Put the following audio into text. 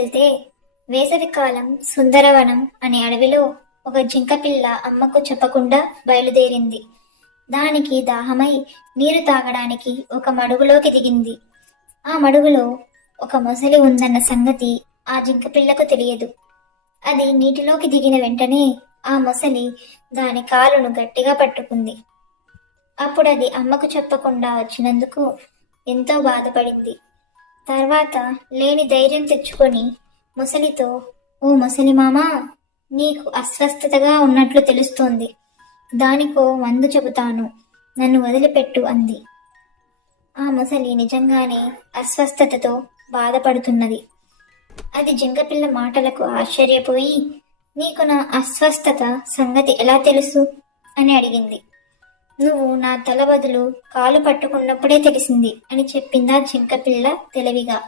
వెళ్తే వేసవికాలం సుందరవనం అనే అడవిలో ఒక జింకపిల్ల అమ్మకు చెప్పకుండా బయలుదేరింది. దానికి దాహమై నీరు తాగడానికి ఒక మడుగులోకి దిగింది. ఆ మడుగులో ఒక మొసలి ఉందన్న సంగతి ఆ జింకపిల్లకు తెలియదు. అది నీటిలోకి దిగిన వెంటనే ఆ మొసలి దాని కాలును గట్టిగా పట్టుకుంది. అప్పుడు అది అమ్మకు చెప్పకుండా వచ్చినందుకు ఎంతో బాధపడింది. తర్వాత లేని ధైర్యం తెచ్చుకొని ముసలితో ఓ ముసలి మామా నీకు అస్వస్థతగా ఉన్నట్లు తెలుస్తోంది. దానికో మందు చెబుతాను. నన్ను వదిలిపెట్టు అంది. ఆ ముసలి నిజంగానే అస్వస్థతతో బాధపడుతున్నది. అది జింకపిల్ల మాటలకు ఆశ్చర్యపోయి నీకు నా అస్వస్థత సంగతి ఎలా తెలుసు? అని అడిగింది. నువ్వు నా తల బదులు కాలు పట్టుకున్నప్పుడే తెలిసింది అని చెప్పిందా జింకపిల్ల తెలివిగా.